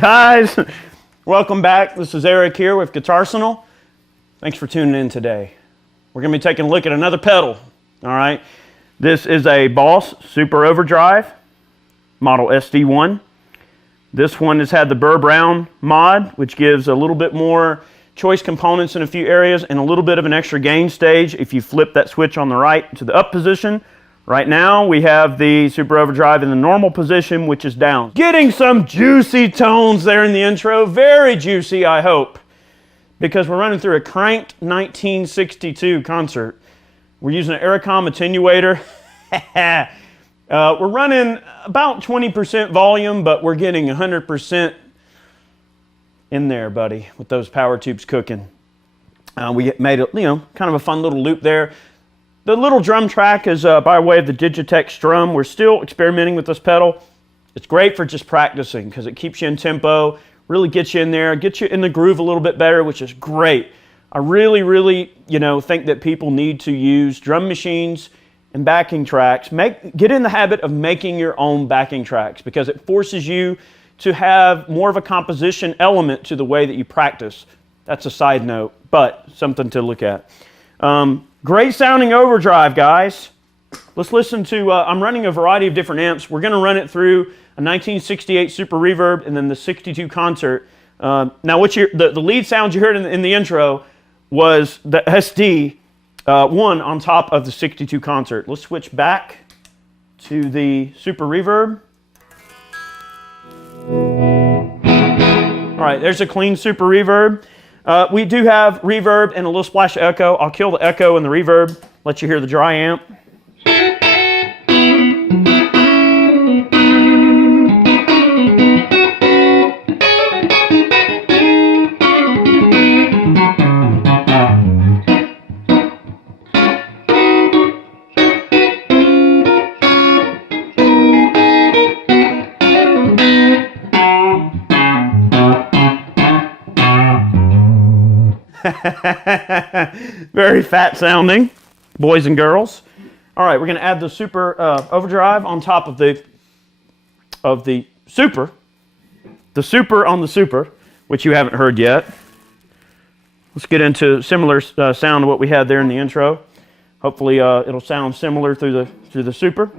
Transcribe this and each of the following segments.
Guys, welcome back. This is Eric here with Guitarsenal. Thanks for tuning in today. We're going to be taking a look at another pedal. All right. This is a Boss Super Overdrive, model SD-1. This one has had the Burr Brown mod, which gives a little bit more choice components in a few areas and a little bit of an extra gain stage if you flip that switch on the right to the up position. Right now we have the Super Overdrive in the normal position, which is down. Getting some juicy tones there in the intro, very juicy I hope, because we're running through a cranked 1962 concert. We're using an Aerocom attenuator. We're running about 20% volume, but we're getting 100% in there, buddy, with those power tubes cooking. We made a, kind of a fun little loop there. The little drum track is by way of the Digitech Strum. We're still experimenting with this pedal. It's great for just practicing because it keeps you in tempo, really gets you in there, gets you in the groove a little bit better, which is great. I really, think that people need to use drum machines and backing tracks. Get in the habit of making your own backing tracks because it forces you to have more of a composition element to the way that you practice. That's a side note, but something to look at. Great sounding overdrive, guys. Let's listen to, I'm running a variety of different amps. We're going to run it through a 1968 Super Reverb and then the 62 Concert. Now, the lead sounds you heard in the intro was the SD-1 on top of the 62 Concert. Let's switch back to the Super Reverb. All right, there's a clean Super Reverb. We do have reverb and a little splash of echo. I'll kill the echo and the reverb, let you hear the dry amp. Very fat sounding, boys and girls. All right, we're going to add the Super Overdrive on top of the Super. The Super on the Super, which you haven't heard yet. Let's get into similar sound to what we had there in the intro. Hopefully it'll sound similar through the Super.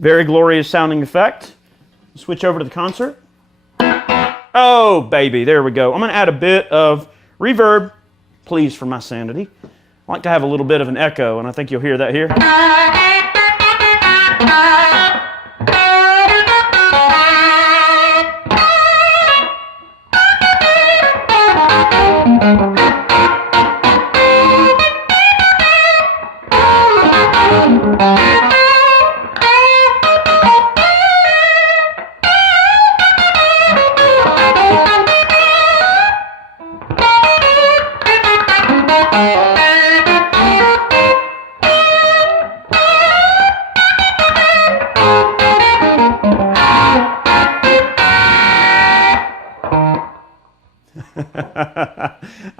Very glorious sounding effect. Switch over to the concert. Oh, baby, there we go. I'm going to add a bit of reverb, please, for my sanity. I like to have a little bit of an echo, and I think you'll hear that here.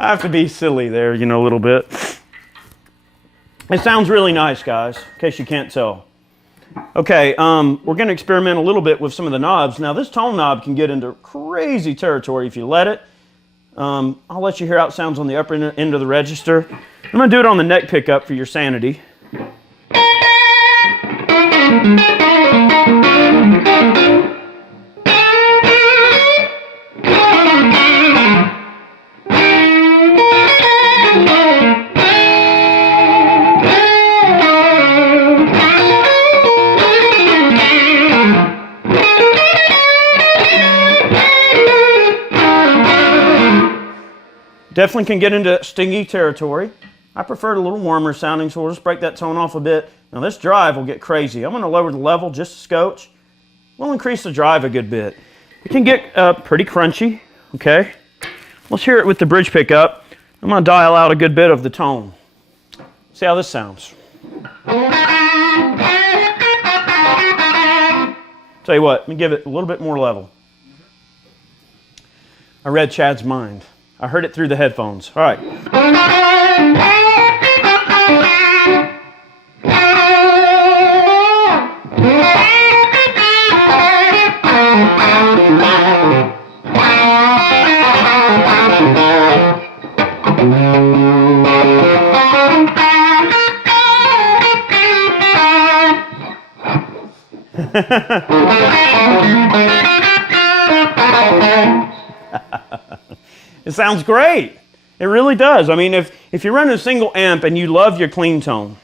I have to be silly there, a little bit. It sounds really nice, guys, in case you can't tell. Okay, we're going to experiment a little bit with some of the knobs. Now, this tone knob can get into crazy territory if you let it. I'll let you hear how it sounds on the upper end of the register. I'm going to do it on the neck pickup for your sanity. Definitely can get into stingy territory. I prefer it a little warmer sounding, so we'll just break that tone off a bit. Now this drive will get crazy. I'm going to lower the level just a scotch. We'll increase the drive a good bit. It can get pretty crunchy, okay? Let's hear it with the bridge pickup. I'm going to dial out a good bit of the tone. See how this sounds. Tell you what, let me give it a little bit more level. I read Chad's mind. I heard it through the headphones. All right. It sounds great. It really does. I mean, if you're running a single amp and you love your clean tone,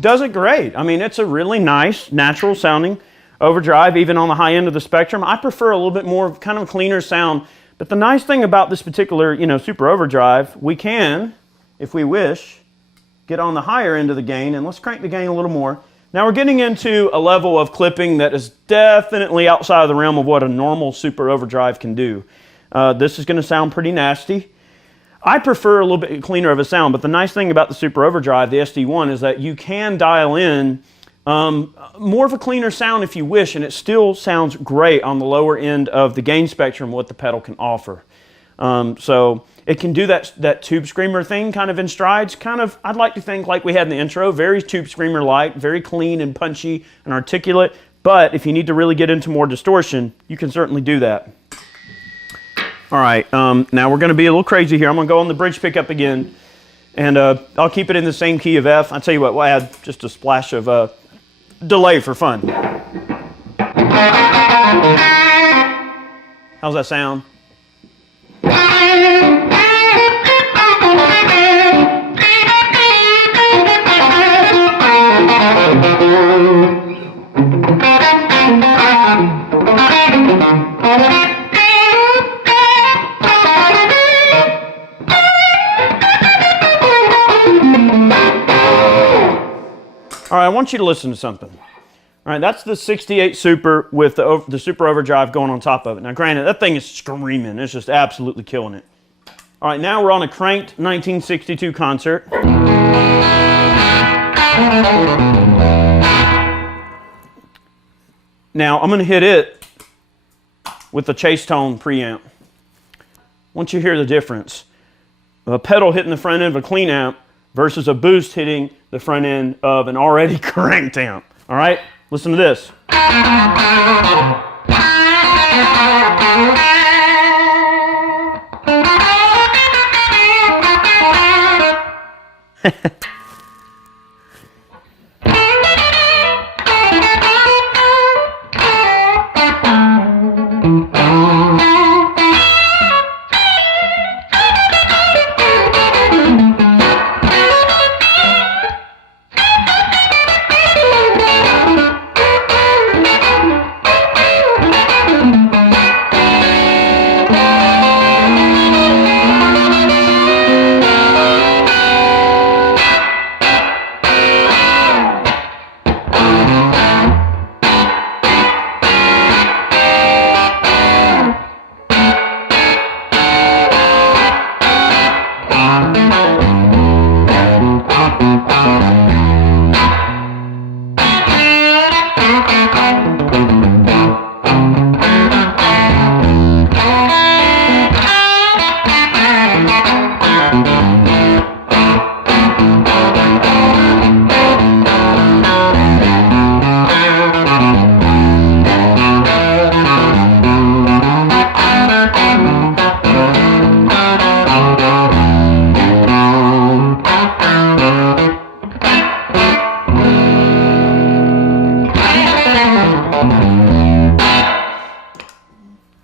does it great. I mean, it's a really nice, natural sounding overdrive, even on the high end of the spectrum. I prefer a little bit more kind of cleaner sound, but the nice thing about this particular, super overdrive, we can, if we wish, get on the higher end of the gain, and let's crank the gain a little more. Now we're getting into a level of clipping that is definitely outside of the realm of what a normal super overdrive can do. This is going to sound pretty nasty. I prefer a little bit cleaner of a sound, but the nice thing about the Super Overdrive, the SD-1, is that you can dial in more of a cleaner sound if you wish, and it still sounds great on the lower end of the gain spectrum, what the pedal can offer. So it can do that tube screamer thing kind of in strides, I'd like to think like we had in the intro, very tube screamer-like, very clean and punchy and articulate, but if you need to really get into more distortion, you can certainly do that. All right, now we're going to be a little crazy here. I'm going to go on the bridge pickup again, and I'll keep it in the same key of F. I'll tell you what, we'll add just a splash of delay for fun. How's that sound? All right, I want you to listen to something. All right, that's the 68 Super with the Super Overdrive going on top of it. Now, granted, that thing is screaming. It's just absolutely killing it. All right, now we're on a cranked 1962 concert. Now, I'm going to hit it with the chase tone preamp. Once you hear the difference, a pedal hitting the front end of a clean amp versus a boost hitting the front end of an already cranked amp. All right, listen to this.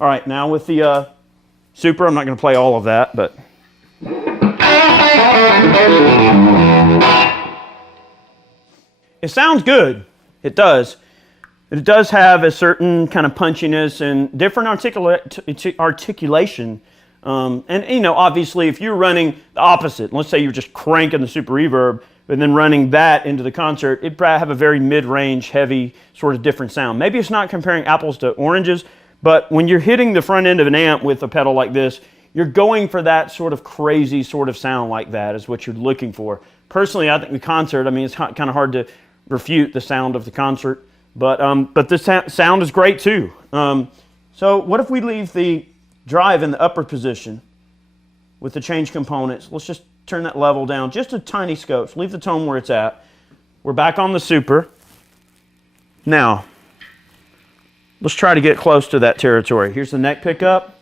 All right, now with the Super, I'm not going to play all of that, but it sounds good. It does. It does have a certain kind of punchiness and different articulation. And, you know, obviously, if you're running the opposite, let's say you're just cranking the Super Reverb and then running that into the concert, it'd probably have a very mid-range, heavy, sort of different sound. Maybe it's not comparing apples to oranges, but when you're hitting the front end of an amp with a pedal like this, you're going for that sort of crazy sort of sound like that is what you're looking for. Personally, I think the concert, I mean, it's kind of hard to refute the sound of the concert, but this sound is great too. So what if we leave the drive in the upper position with the change components? Let's just turn that level down just a tiny scope. Leave the tone where it's at. We're back on the Super. Now, let's try to get close to that territory. Here's the neck pickup.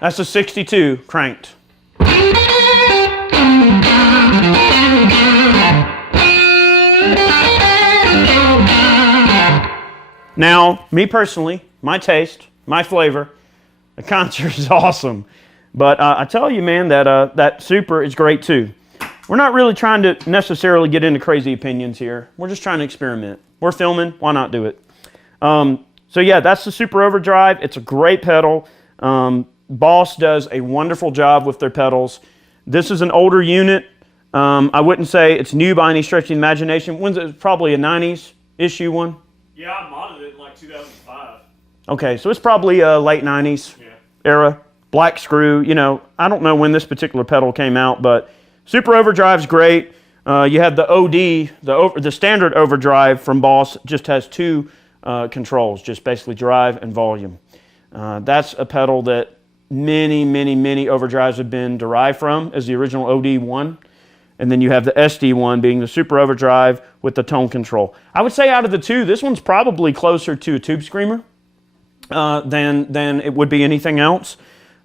That's a 62 cranked. Now, me personally, my taste, my flavor, the concert is awesome. But I tell you, man, that that Super is great too. We're not really trying to necessarily get into crazy opinions here. We're just trying to experiment. We're filming, why not do it? So yeah, that's the Super Overdrive. It's a great pedal. Boss does a wonderful job with their pedals. This is an older unit. I wouldn't say it's new by any stretch of the imagination. When's it? Probably a 90s issue one? Yeah, I modded it in like 2005. Okay, so it's probably a late 90s era. Black screw, you know, I don't know when this particular pedal came out, but Super Overdrive's great. You have the OD, the standard Overdrive from Boss just has two controls, just basically drive and volume. That's a pedal that many Overdrives have been derived from as the original OD1. And then you have the SD-1 being the Super Overdrive with the tone control. I would say out of the two, this one's probably closer to a Tube Screamer than it would be anything else.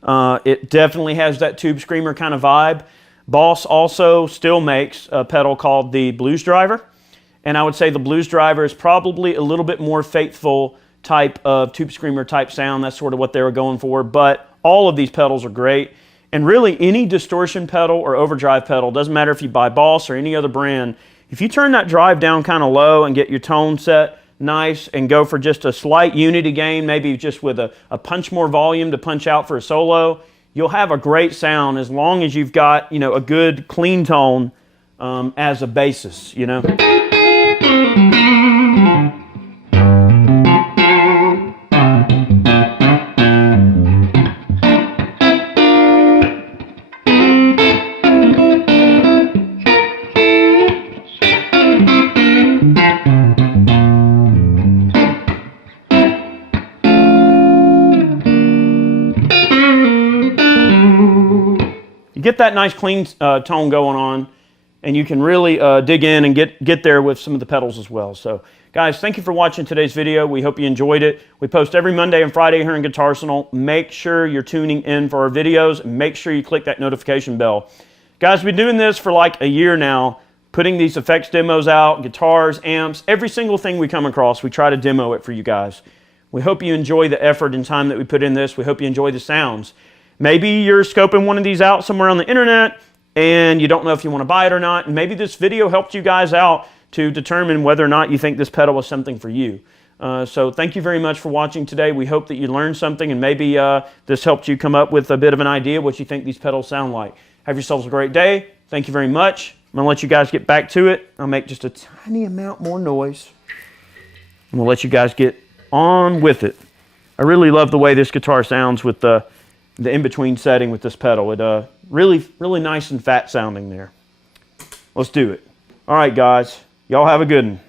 It definitely has that Tube Screamer kind of vibe. Boss also still makes a pedal called the Blues Driver. And I would say the Blues Driver is probably a little bit more faithful type of Tube Screamer type sound. That's sort of what they were going for. But all of these pedals are great. And really, any distortion pedal or overdrive pedal, doesn't matter if you buy Boss or any other brand, if you turn that drive down kind of low and get your tone set nice and go for just a slight unity gain, maybe just with a punch more volume to punch out for a solo, you'll have a great sound as long as you've got, you know, a good clean tone as a basis, you know. Get that nice clean tone going on, and you can really dig in and get there with some of the pedals as well. So guys, thank you for watching today's video. We hope you enjoyed it. We post every Monday and Friday here in Guitarsenal. Make sure you're tuning in for our videos, and make sure you click that notification bell. Guys, we've been doing this for like a year now, putting these effects demos out, guitars, amps, every single thing we come across, we try to demo it for you guys. We hope you enjoy the effort and time that we put in this. We hope you enjoy the sounds. Maybe you're scoping one of these out somewhere on the internet and you don't know if you want to buy it or not. And maybe this video helped you guys out to determine whether or not you think this pedal was something for you. So thank you very much for watching today. We hope that you learned something, and maybe this helped you come up with a bit of an idea what you think these pedals sound like. Have yourselves a great day. Thank you very much. I'm going to let you guys get back to it. I'll make just a tiny amount more noise, and we'll let you guys get on with it. I really love the way this guitar sounds with the in-between setting with this pedal. It really nice and fat sounding there. Let's do it. All right, guys. Y'all have a good one.